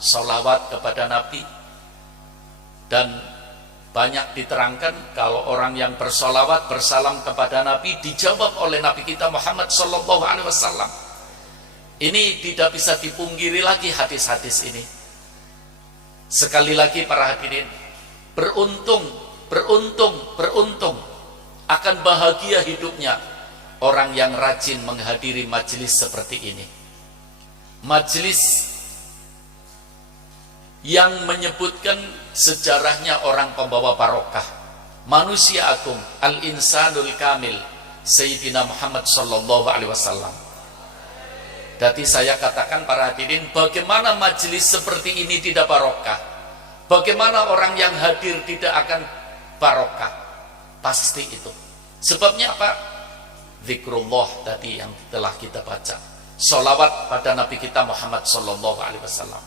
sholawat kepada Nabi. Dan banyak diterangkan kalau orang yang bersolawat bersalam kepada Nabi dijawab oleh Nabi kita Muhammad Sallallahu Alaihi Wasallam. Ini tidak bisa dipungkiri lagi hadis-hadis ini. Sekali lagi para hadirin, beruntung akan bahagia hidupnya orang yang rajin menghadiri majelis seperti ini. Majelis yang menyebutkan sejarahnya orang pembawa barokah, manusia agung, al-insanul kamil, Sayyidina Muhammad Sallallahu Alaihi Wasallam. Jadi saya katakan para hadirin, bagaimana majelis seperti ini tidak barokah? Bagaimana orang yang hadir tidak akan barokah? Pasti itu. Sebabnya apa? Zikrullah tadi yang telah kita baca, sholawat pada Nabi kita Muhammad Sallallahu Alaihi Wasallam.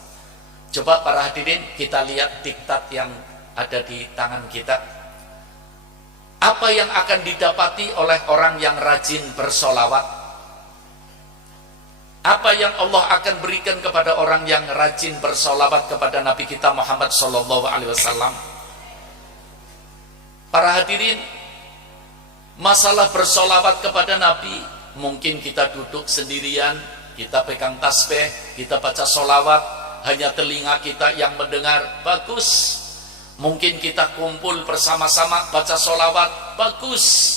Coba para hadirin kita lihat diktat yang ada di tangan kita. Apa yang akan didapati oleh orang yang rajin bersolawat? Apa yang Allah akan berikan kepada orang yang rajin bersolawat kepada Nabi kita Muhammad Sallallahu Alaihi Wasallam? Para hadirin, masalah bersolawat kepada Nabi, mungkin kita duduk sendirian, kita pegang tasbih, kita baca solawat, hanya telinga kita yang mendengar, bagus. Mungkin kita kumpul bersama-sama baca solawat, bagus.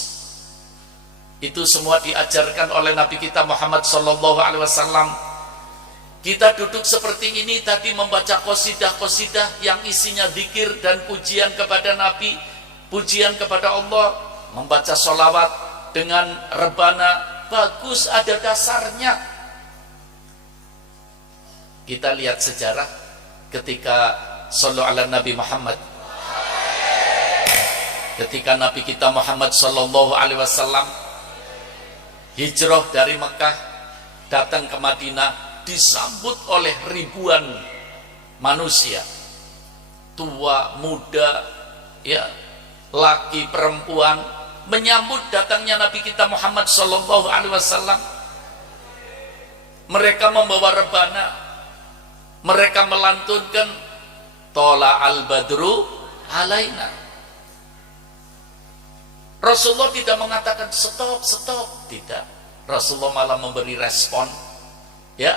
Itu semua diajarkan oleh Nabi kita Muhammad Sallallahu Alaihi Wasallam. Kita duduk seperti ini tadi membaca qasidah-qasidah yang isinya zikir dan pujian kepada Nabi, pujian kepada Allah, membaca solawat dengan rebana, bagus, ada dasarnya. Kita lihat sejarah ketika sallallahu ala Nabi Muhammad, ketika Nabi kita Muhammad Sallallahu Alaihi Wasallam hijrah dari Mekah datang ke Madinah, disambut oleh ribuan manusia, tua, muda, ya, laki, perempuan, menyambut datangnya Nabi kita Muhammad Sallallahu Alaihi Wasallam. Mereka membawa rebana, mereka melantunkan Tola al-Badru alaina. Rasulullah tidak mengatakan stop, tidak. Rasulullah malah memberi respon, ya,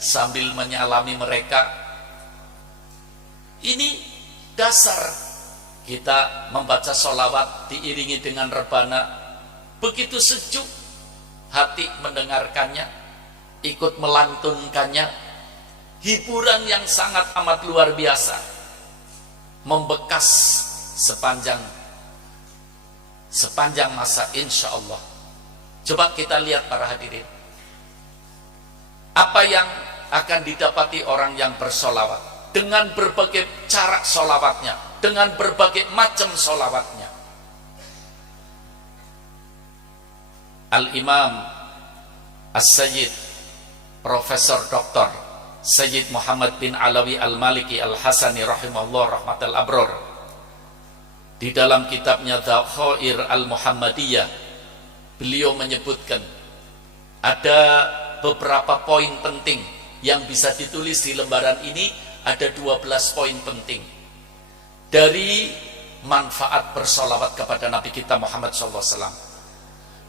sambil menyalami mereka. Ini dasar kita membaca sholawat diiringi dengan rebana, begitu sejuk hati mendengarkannya, ikut melantunkannya. Hiburan yang sangat amat luar biasa, membekas sepanjang masa insya Allah. Coba kita lihat para hadirin, apa yang akan didapati orang yang bersolawat dengan berbagai cara solawatnya, dengan berbagai macam solawatnya. Al-Imam As-Sayyid Profesor Dr. Sayyid Muhammad bin Alawi Al-Maliki Al-Hasani rahimahullah rahmatal abror, di dalam kitabnya Dzakhair Al-Muhammadiyah, beliau menyebutkan ada beberapa poin penting yang bisa ditulis di lembaran ini. Ada 12 poin penting dari manfaat bersolawat kepada Nabi kita Muhammad SAW.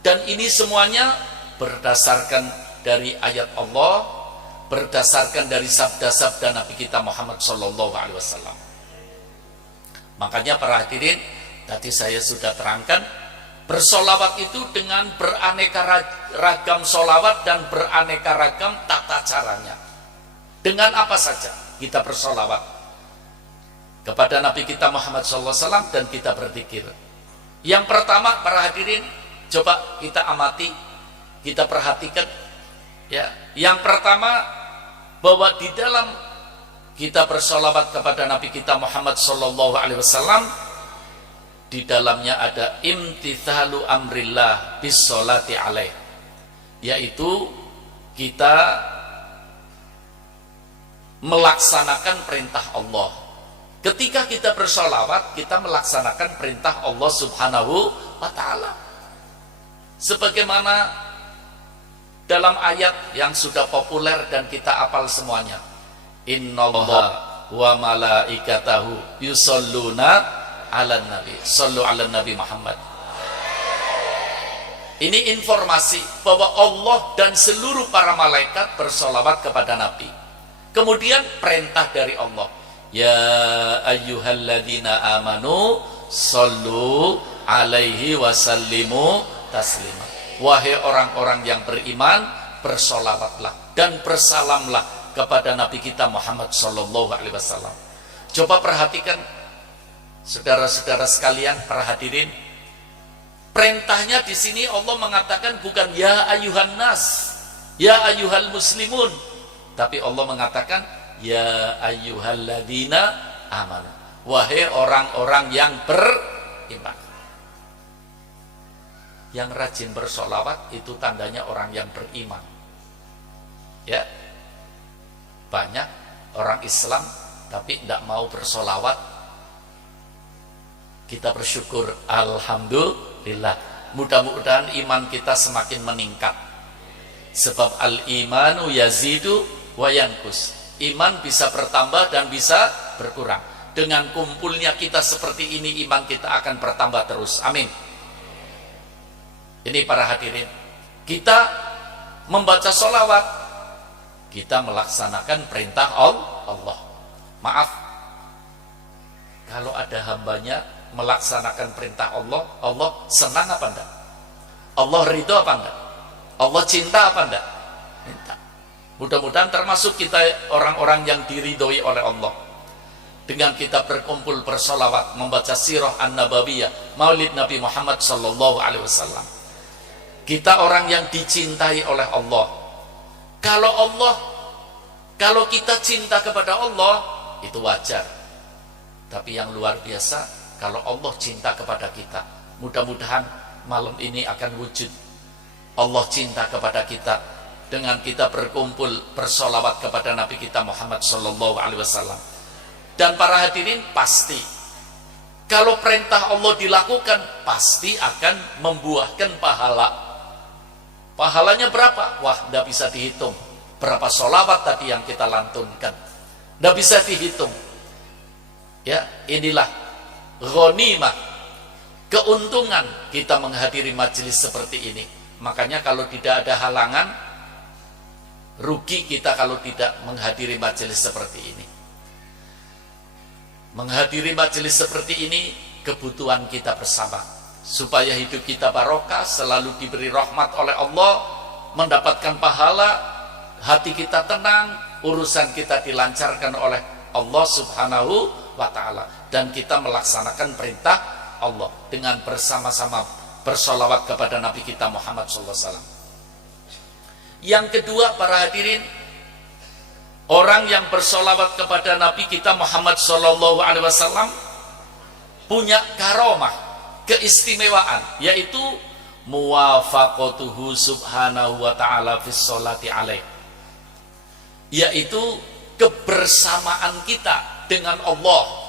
Dan ini semuanya berdasarkan dari ayat Allah, berdasarkan dari sabda-sabda Nabi kita Muhammad Sallallahu Alaihi Wasallam. Makanya para hadirin, tadi saya sudah terangkan, bersolawat itu dengan beraneka ragam solawat dan beraneka ragam tata caranya. Dengan apa saja kita bersolawat kepada Nabi kita Muhammad Sallallahu Alaihi Wasallam dan kita berzikir. Yang pertama para hadirin, coba kita amati, kita perhatikan, ya. Yang pertama, bahwa di dalam kita bersolawat kepada Nabi kita Muhammad Sallallahu Alaihi Wasallam, di dalamnya ada imtithalu amrillah bis sholati alaih, yaitu kita melaksanakan perintah Allah. Ketika kita bersolawat, kita melaksanakan perintah Allah Subhanahu wa Ta'ala, sebagaimana dalam ayat yang sudah populer dan kita hafal semuanya, Innallaha wa malaikatahu yusholluna 'alan nabi. Shallu 'alan nabi Muhammad. Ini informasi bahwa Allah dan seluruh para malaikat bersolawat kepada Nabi. Kemudian perintah dari Allah, ya ayyuhalladzina amanu shollu alaihi wasallimu taslima. Wahai orang-orang yang beriman, bersolawatlah dan bersalamlah kepada Nabi kita Muhammad sallallahu alaihi wasallam. Coba perhatikan saudara-saudara sekalian, para hadirin. Perintahnya di sini Allah mengatakan bukan ya ayyuhan nas, ya ayyuhal muslimun, tapi Allah mengatakan ya ayyuhalladzina amanu. Wahai orang-orang yang beriman. Yang rajin bersolawat itu tandanya orang yang beriman. Ya, banyak orang Islam tapi tidak mau bersolawat. Kita bersyukur, alhamdulillah. Mudah-mudahan iman kita semakin meningkat. Sebab al-imanu yazidu wa yanqus. Iman bisa bertambah dan bisa berkurang. Dengan kumpulnya kita seperti ini, iman kita akan bertambah terus. Amin. Ini para hadirin, kita membaca sholawat, kita melaksanakan perintah Allah. Maaf, kalau ada hambanya melaksanakan perintah Allah, Allah senang apa enggak? Allah ridho apa enggak? Allah cinta apa enggak? Minta. Mudah-mudahan termasuk kita orang-orang yang diridhoi oleh Allah. Dengan kita berkumpul bersolawat, membaca sirah an-nabawiyah, maulid Nabi Muhammad sallallahu alaihi wasallam. Kita orang yang dicintai oleh Allah. Kalau kita cinta kepada Allah, itu wajar. Tapi yang luar biasa, kalau Allah cinta kepada kita, mudah-mudahan malam ini akan wujud. Allah cinta kepada kita dengan kita berkumpul bersolawat kepada Nabi kita Muhammad sallallahu alaihi wasallam. Dan para hadirin, pasti kalau perintah Allah dilakukan, pasti akan membuahkan pahala. Pahalanya berapa? Wah, tidak bisa dihitung. Berapa solawat tadi yang kita lantunkan, tidak bisa dihitung. Ya, inilah ghanimah, keuntungan kita menghadiri majelis seperti ini. Makanya kalau tidak ada halangan, rugi kita kalau tidak menghadiri majelis seperti ini. Menghadiri majelis seperti ini kebutuhan kita bersama, supaya hidup kita barokah, selalu diberi rahmat oleh Allah, mendapatkan pahala, hati kita tenang, urusan kita dilancarkan oleh Allah subhanahu wa ta'ala, dan kita melaksanakan perintah Allah dengan bersama-sama bersolawat kepada Nabi kita Muhammad SAW. Yang kedua, para hadirin, orang yang bersolawat kepada Nabi kita Muhammad SAW punya karomah, keistimewaan, yaitu muwafaqatuhu subhanahu wa ta'ala fis sholati alaih, yaitu kebersamaan kita dengan Allah.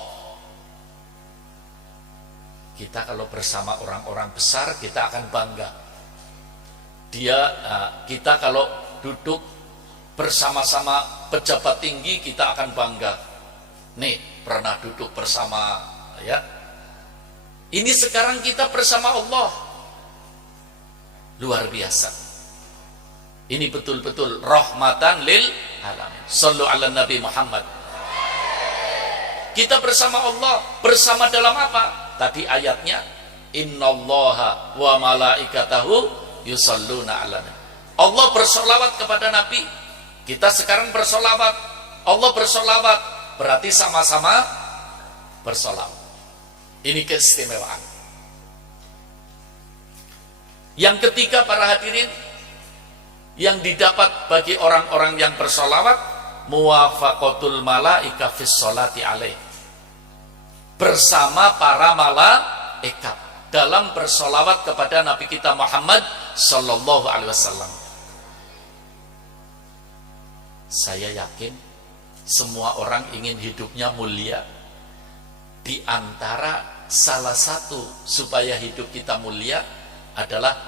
Kita kalau bersama orang-orang besar, kita akan bangga. Kita kalau duduk bersama-sama pejabat tinggi, kita akan bangga. Nih, pernah duduk bersama, ya. Ini sekarang kita bersama Allah. Luar biasa. Ini betul-betul rahmatan lil alamin. Shallu ala Nabi Muhammad. Kita bersama Allah, bersama dalam apa? Tadi ayatnya, innallaha wa malaikatahu yusholluna 'alan nabi. Allah bersolawat kepada Nabi. Kita sekarang bersolawat, Allah bersolawat, berarti sama-sama bersolawat. Ini keistimewaan. Yang ketiga, para hadirin, yang didapat bagi orang-orang yang bersolawat, muwafaqatul malaika fis sholati alaih, bersama para malaikat dalam bersolawat kepada Nabi kita Muhammad sallallahu alaihi wasallam. Saya yakin semua orang ingin hidupnya mulia. Di antara salah satu supaya hidup kita mulia adalah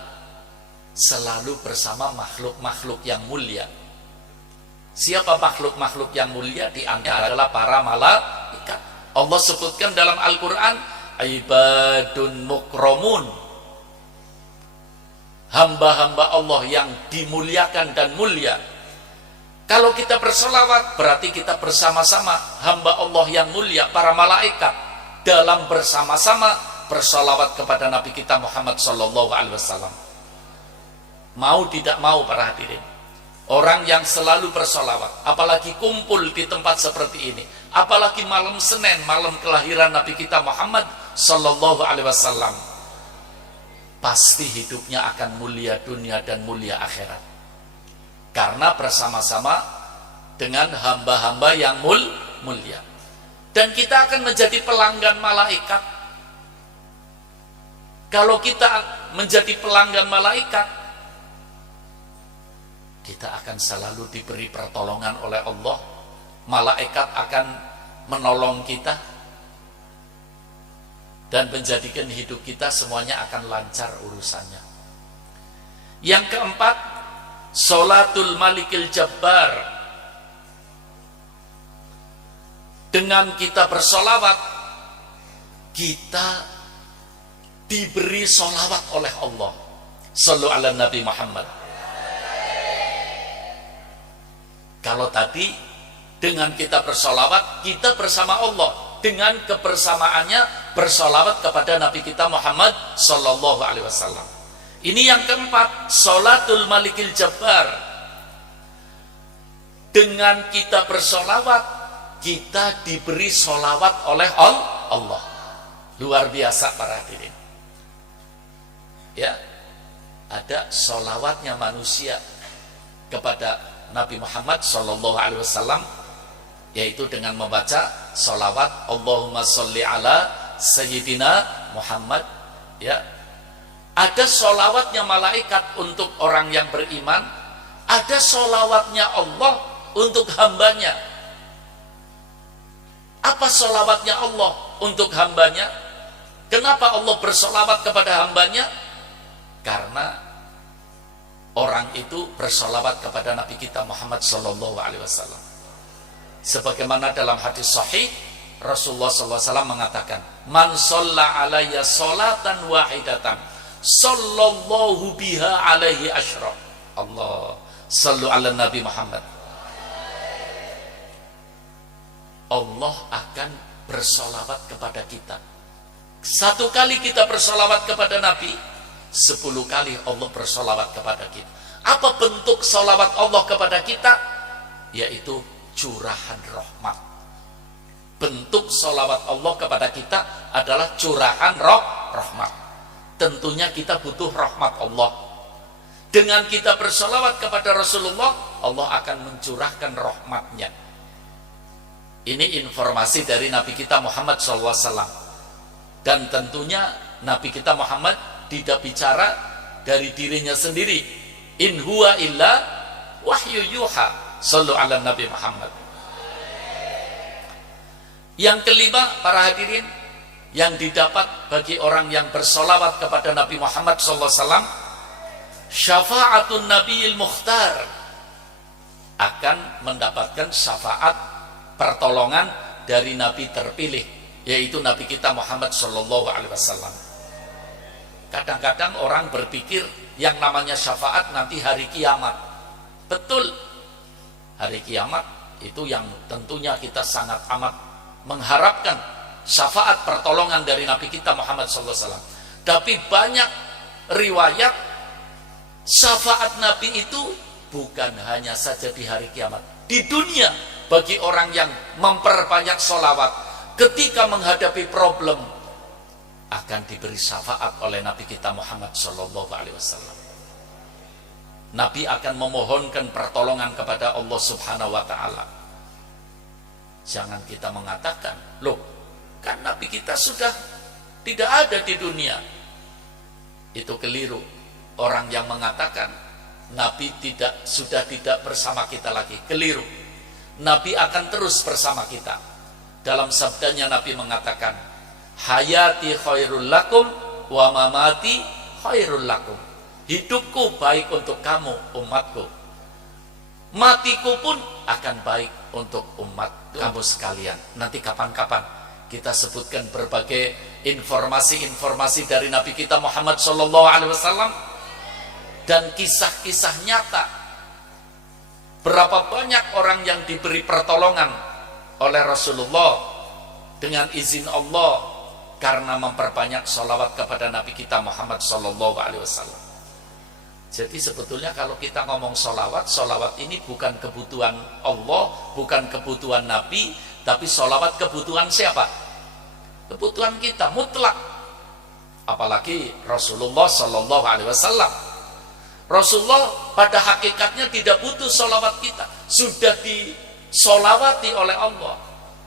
selalu bersama makhluk-makhluk yang mulia. Siapa makhluk-makhluk yang mulia? Di antara adalah para malaikat. Allah sebutkan dalam Al-Quran, ibadun mukramun, hamba-hamba Allah yang dimuliakan dan mulia. Kalau kita bersolawat, berarti kita bersama-sama hamba Allah yang mulia, para malaikat, dalam bersama-sama bersolawat kepada Nabi kita Muhammad SAW. Mau tidak mau para hadirin, orang yang selalu bersolawat, apalagi kumpul di tempat seperti ini, apalagi malam Senin, malam kelahiran Nabi kita Muhammad SAW, pasti hidupnya akan mulia dunia dan mulia akhirat, karena bersama-sama dengan hamba-hamba yang mulia. Dan kita akan menjadi pelanggan malaikat. Kalau kita menjadi pelanggan malaikat, kita akan selalu diberi pertolongan oleh Allah. Malaikat akan menolong kita dan menjadikan hidup kita semuanya akan lancar urusannya. Yang keempat, Sholatul Malikil Jabbar. Dengan kita bersolawat, kita diberi solawat oleh Allah. Shallu ala Nabi Muhammad. Kalau tadi dengan kita bersolawat, kita bersama Allah. Dengan kebersamaannya bersolawat kepada Nabi kita Muhammad Sallallahu Alaihi Wasallam. Ini yang keempat, Sholatul Malikil Jabbar. Dengan kita bersolawat, kita diberi solawat oleh Allah. Luar biasa para hadirin. Ya, ada solawatnya manusia kepada Nabi Muhammad Sallallahu Alaihi Wasallam, yaitu dengan membaca solawat Allahumma sholli ala Sayyidina Muhammad. Ya, ada solawatnya malaikat untuk orang yang beriman, ada solawatnya Allah untuk hambanya. Apa solawatnya Allah untuk hambanya? Kenapa Allah bersolawat kepada hambanya? Karena orang itu bersolawat kepada Nabi kita Muhammad Sallallahu Alaihi Wasallam. Sebagaimana dalam hadis sahih, Rasulullah SAW mengatakan, Man sholla alayya sholatan wahidatan, sallallahu biha alaihi asyra. Allah, sallu ala Nabi Muhammad. Allah akan bersolawat kepada kita. Satu kali kita bersolawat kepada Nabi, 10 kali Allah bersolawat kepada kita. Apa bentuk solawat Allah kepada kita? Yaitu curahan rahmat. Bentuk solawat Allah kepada kita adalah curahan rahmat. Tentunya kita butuh rahmat Allah. Dengan kita bersolawat kepada Rasulullah, Allah akan mencurahkan rahmatnya. Ini informasi dari Nabi kita Muhammad SAW. Dan tentunya Nabi kita Muhammad tidak bicara dari dirinya sendiri. In huwa illa wahyu yuha. Sallu ala Nabi Muhammad. Yang kelima para hadirin, yang didapat bagi orang yang bersolawat kepada Nabi Muhammad SAW, syafa'atun Nabiyil Mukhtar, akan mendapatkan syafaat pertolongan dari Nabi terpilih, yaitu Nabi kita Muhammad Sallallahu Alaihi Wasallam. Kadang-kadang orang berpikir yang namanya syafaat nanti hari kiamat. Betul, hari kiamat itu yang tentunya kita sangat amat mengharapkan syafaat pertolongan dari Nabi kita Muhammad Sallallahu Alaihi Wasallam. Tapi banyak riwayat syafaat Nabi itu bukan hanya saja di hari kiamat, di dunia. Bagi orang yang memperbanyak solawat, ketika menghadapi problem, akan diberi syafaat oleh Nabi kita Muhammad Sallallahu Alaihi Wasallam. Nabi akan memohonkan pertolongan kepada Allah Subhanahu Wa Taala. Jangan kita mengatakan, loh, kan Nabi kita sudah tidak ada di dunia. Itu keliru. Orang yang mengatakan Nabi sudah tidak bersama kita lagi, keliru. Nabi akan terus bersama kita. Dalam sabdanya Nabi mengatakan, hayati khairul lakum wa mamati khairul lakum. Hidupku baik untuk kamu, umatku. matiku pun akan baik untuk umat kamu sekalian. Nanti kapan-kapan kita sebutkan berbagai informasi-informasi dari Nabi kita Muhammad SAW dan kisah-kisah nyata. Berapa banyak orang yang diberi pertolongan oleh Rasulullah dengan izin Allah karena memperbanyak sholawat kepada Nabi kita Muhammad SAW. Jadi sebetulnya kalau kita ngomong sholawat, sholawat ini bukan kebutuhan Allah, bukan kebutuhan Nabi, tapi sholawat kebutuhan siapa? Kebutuhan kita mutlak. Apalagi Rasulullah SAW. Rasulullah pada hakikatnya tidak butuh sholawat kita, sudah disolawati oleh Allah,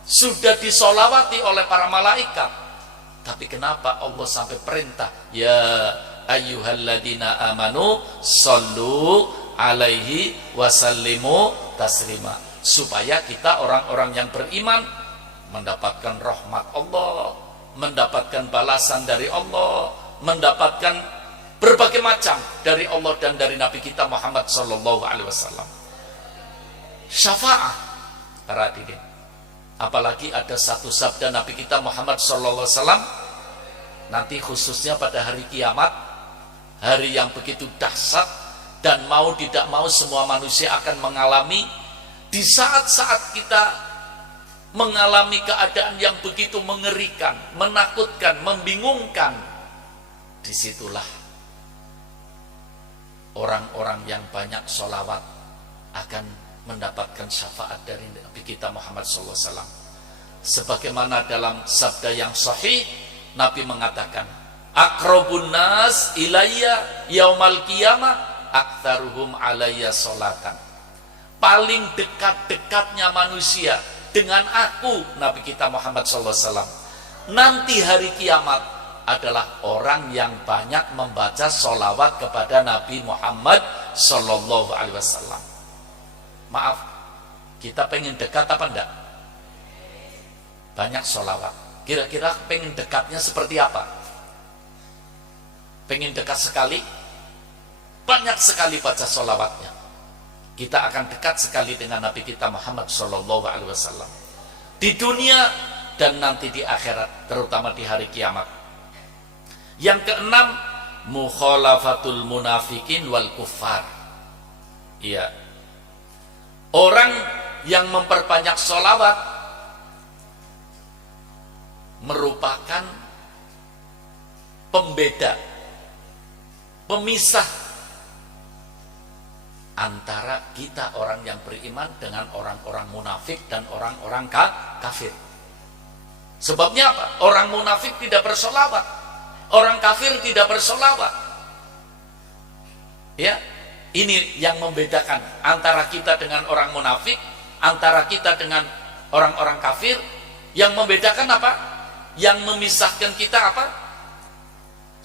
sudah disolawati oleh para malaikat. Tapi kenapa Allah sampai perintah, ya ayyuhalladzina amanu sallu alaihi wasallimu taslima, supaya kita orang-orang yang beriman mendapatkan rahmat Allah, mendapatkan balasan dari Allah, mendapatkan berbagai macam dari Allah dan dari Nabi kita Muhammad SAW. Syafa'ah para hadirin. Apalagi ada satu sabda Nabi kita Muhammad SAW, nanti khususnya pada hari kiamat, hari yang begitu dahsyat dan mau tidak mau semua manusia akan mengalami. Di saat-saat kita mengalami keadaan yang begitu mengerikan, menakutkan, membingungkan, disitulah orang-orang yang banyak sholawat akan mendapatkan syafaat dari Nabi kita Muhammad SAW. Sebagaimana dalam sabda yang sahih, Nabi mengatakan, akrobun nas ilayya yaumal qiyamah aktsaruhum alayya sholatan. Paling dekat-dekatnya manusia dengan aku, Nabi kita Muhammad SAW, nanti hari kiamat adalah orang yang banyak membaca sholawat kepada Nabi Muhammad SAW. Maaf, kita pengen dekat apa enggak? Banyak sholawat. Kira-kira pengen dekatnya seperti apa? Pengen dekat sekali? Banyak sekali baca sholawatnya. Kita akan dekat sekali dengan Nabi kita Muhammad SAW di dunia dan nanti di akhirat, terutama di hari kiamat. Yang keenam, mukhalafatul munafikin wal kuffar. Iya. Orang yang memperbanyak sholawat merupakan pembeda, pemisah antara kita orang yang beriman dengan orang-orang munafik dan orang-orang kafir. Sebabnya apa? Orang munafik tidak bersolawat, orang kafir tidak bersolawat. Ya, ini yang membedakan antara kita dengan orang munafik, antara kita dengan orang-orang kafir. Yang membedakan apa? Yang memisahkan kita apa?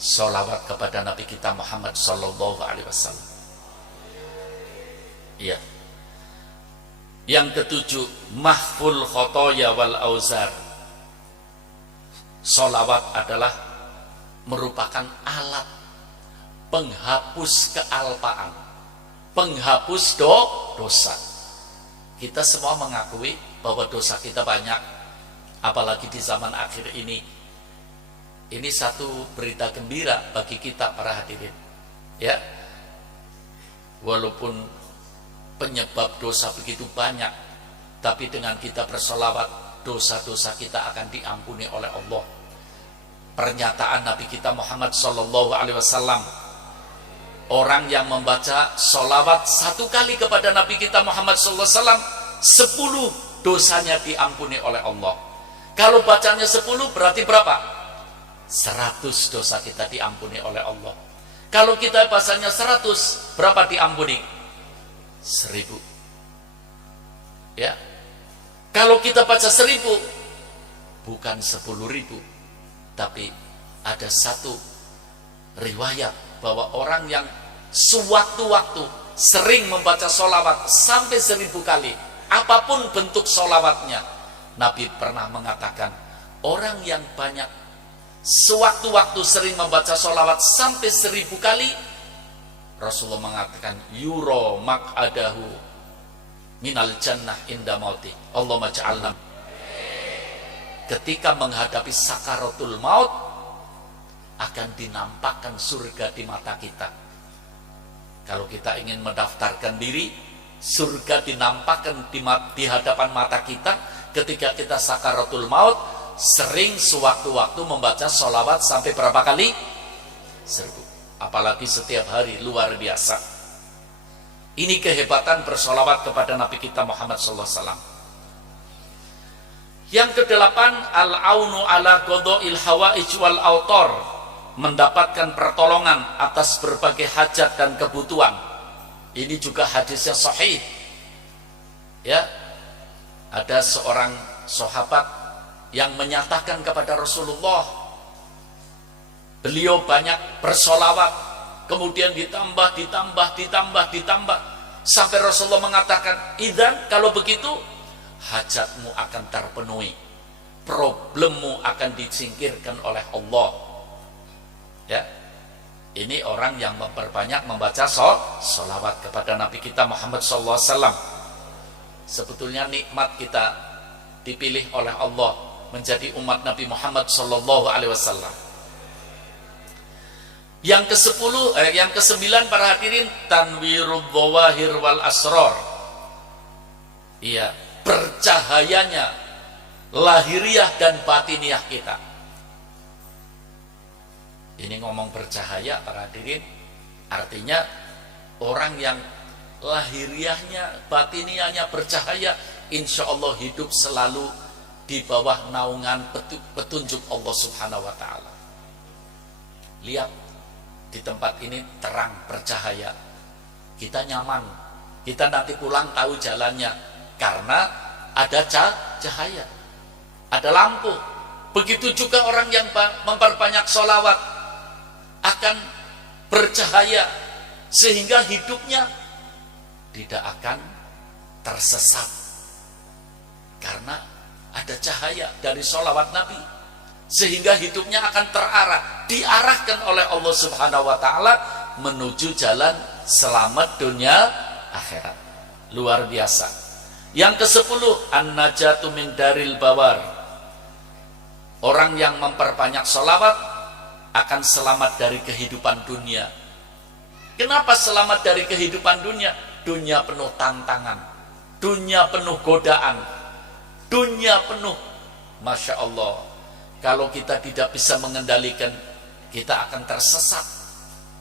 Sholawat kepada Nabi kita Muhammad SAW. Ya. Yang ketujuh, mahful khotoya wal auzar. Sholawat adalah merupakan alat penghapus kealpaan, penghapus dosa. Kita semua mengakui bahwa dosa kita banyak, apalagi di zaman akhir ini. Ini satu berita gembira bagi kita para hadirin, ya. Walaupun penyebab dosa begitu banyak, tapi dengan kita bersolawat, dosa-dosa kita akan diampuni oleh Allah. Pernyataan Nabi kita Muhammad SAW, orang yang membaca solawat satu kali kepada Nabi kita Muhammad SAW, 10 dosanya diampuni oleh Allah. Kalau bacanya 10 berarti berapa? 100 dosa kita diampuni oleh Allah. Kalau kita bacanya 100, berapa diampuni? 1000. Ya. Kalau kita baca 1000, bukan 10.000, tapi ada satu riwayat bahwa orang yang sewaktu-waktu sering membaca sholawat sampai 1000 kali, apapun bentuk sholawatnya, Nabi pernah mengatakan, orang yang banyak sewaktu-waktu sering membaca sholawat sampai 1000 kali, Rasulullah mengatakan, yuro mak'adahu minal jannah inda mauti. Allahumma ja'alna. Ketika menghadapi sakaratul maut, akan dinampakkan surga di mata kita. Kalau kita ingin mendaftarkan diri, surga dinampakkan di hadapan mata kita. Ketika kita sakaratul maut, sering sewaktu-waktu membaca sholawat sampai berapa kali? 1000. Apalagi setiap hari, luar biasa. Ini kehebatan bersolawat kepada Nabi kita Muhammad SAW. Yang kedelapan, al-aunu ala qada'il hawaij wal autor, mendapatkan pertolongan atas berbagai hajat dan kebutuhan. Ini juga hadisnya sahih. Ya, ada seorang sahabat yang menyatakan kepada Rasulullah, beliau banyak bersolawat, kemudian ditambah sampai Rasulullah mengatakan, idzan, kalau begitu hajatmu akan terpenuhi, problemmu akan disingkirkan oleh Allah. Ya, ini orang yang memperbanyak membaca sholawat kepada Nabi kita Muhammad SAW. Sebetulnya nikmat kita dipilih oleh Allah menjadi umat Nabi Muhammad SAW. Yang yang ke-9 para hadirin, tanwirul dhawahir wal asrar. Iya, bercahayanya lahiriah dan batiniah kita. Ini ngomong bercahaya para hadirin, artinya orang yang lahiriahnya, batiniahnya bercahaya, insya Allah hidup selalu di bawah naungan petunjuk Allah Subhanahu wa Ta'ala. Lihat, di tempat ini terang, bercahaya, kita nyaman, kita nanti pulang tahu jalannya karena ada cahaya, ada lampu. Begitu juga orang yang memperbanyak sholawat akan bercahaya sehingga hidupnya tidak akan tersesat karena ada cahaya dari sholawat Nabi, sehingga hidupnya akan terarah, diarahkan oleh Allah Subhanahu wa Ta'ala menuju jalan selamat dunia akhirat. Luar biasa. Yang ke-10, an-najatu min daril bawar. Orang yang memperbanyak sholawat akan selamat dari kehidupan dunia. Kenapa selamat dari kehidupan dunia? Dunia penuh tantangan, dunia penuh godaan, dunia penuh, Masya Allah, kalau kita tidak bisa mengendalikan, kita akan tersesat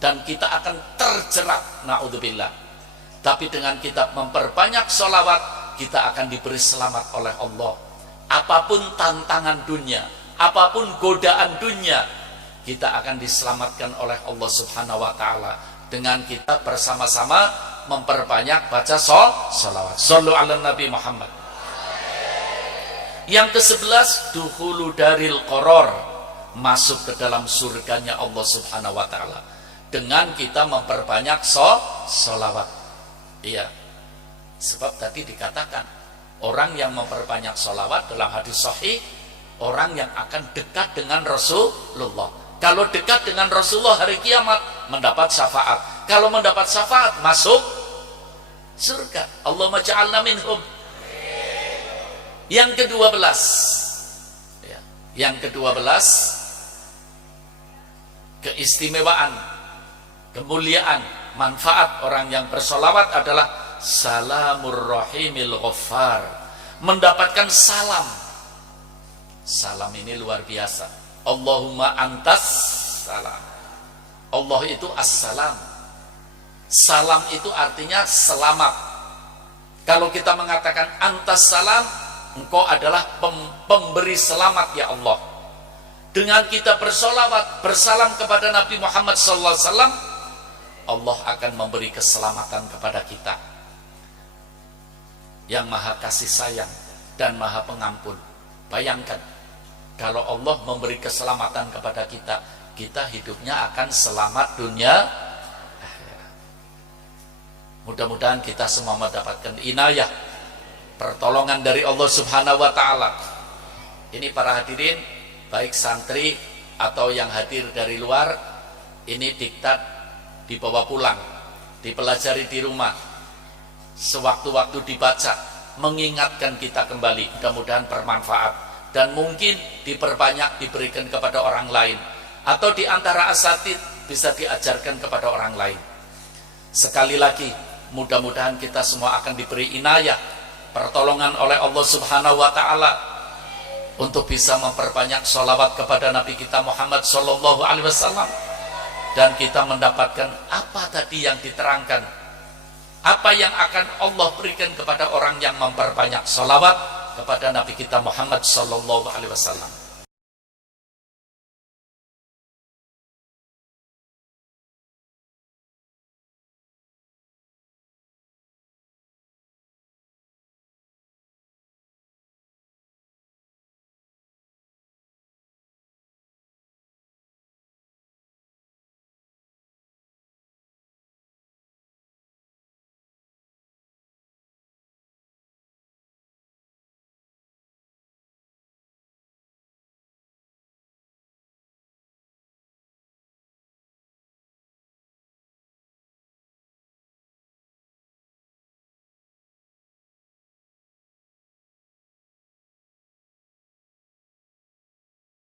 dan kita akan terjerat, na'udzubillah. Tapi dengan kita memperbanyak sholawat, kita akan diberi selamat oleh Allah. Apapun tantangan dunia, apapun godaan dunia, kita akan diselamatkan oleh Allah Subhanahu wa Ta'ala dengan kita bersama-sama memperbanyak baca sholawat. Shallu ala Nabi Muhammad. Yang ke-11, dukhulu daril qaror, masuk ke dalam surganya Allah Subhanahu wa Ta'ala dengan kita memperbanyak sholawat. Iya, sebab tadi dikatakan orang yang memperbanyak sholawat dalam hadis sahih, orang yang akan dekat dengan Rasulullah. Kalau dekat dengan Rasulullah hari kiamat mendapat syafaat. Kalau mendapat syafaat masuk surga. Allahumma ja'alna minhum. Yang ke-12, ya, yang ke-12, keistimewaan, kemuliaan, manfaat orang yang bersolawat adalah salamur rahimil ghaffar, mendapatkan salam. Salam ini luar biasa. Allahumma antas salam. Allah itu assalam. Salam itu artinya selamat. Kalau kita mengatakan antas salam, engkau adalah pemberi selamat ya Allah. Dengan kita bersolawat, bersalam kepada Nabi Muhammad SAW, Allah akan memberi keselamatan kepada kita. Yang maha kasih sayang dan maha pengampun. Bayangkan, kalau Allah memberi keselamatan kepada kita, kita hidupnya akan selamat dunia akhirat. Mudah-mudahan kita semua mendapatkan inayah, pertolongan dari Allah Subhanahu wa Ta'ala. Ini para hadirin, baik santri atau yang hadir dari luar, ini diktat dibawa pulang, dipelajari di rumah. sewaktu-waktu dibaca, mengingatkan kita kembali. Mudah-mudahan bermanfaat dan mungkin diperbanyak, diberikan kepada orang lain, atau di antara asatid bisa diajarkan kepada orang lain. Sekali lagi, mudah-mudahan kita semua akan diberi inayah, pertolongan oleh Allah Subhanahu wa Ta'ala untuk bisa memperbanyak sholawat kepada Nabi kita Muhammad Sallallahu Alaihi Wasallam, dan kita mendapatkan apa tadi yang diterangkan, apa yang akan Allah berikan kepada orang yang memperbanyak sholawat kepada Nabi kita Muhammad Sallallahu Alaihi Wasallam.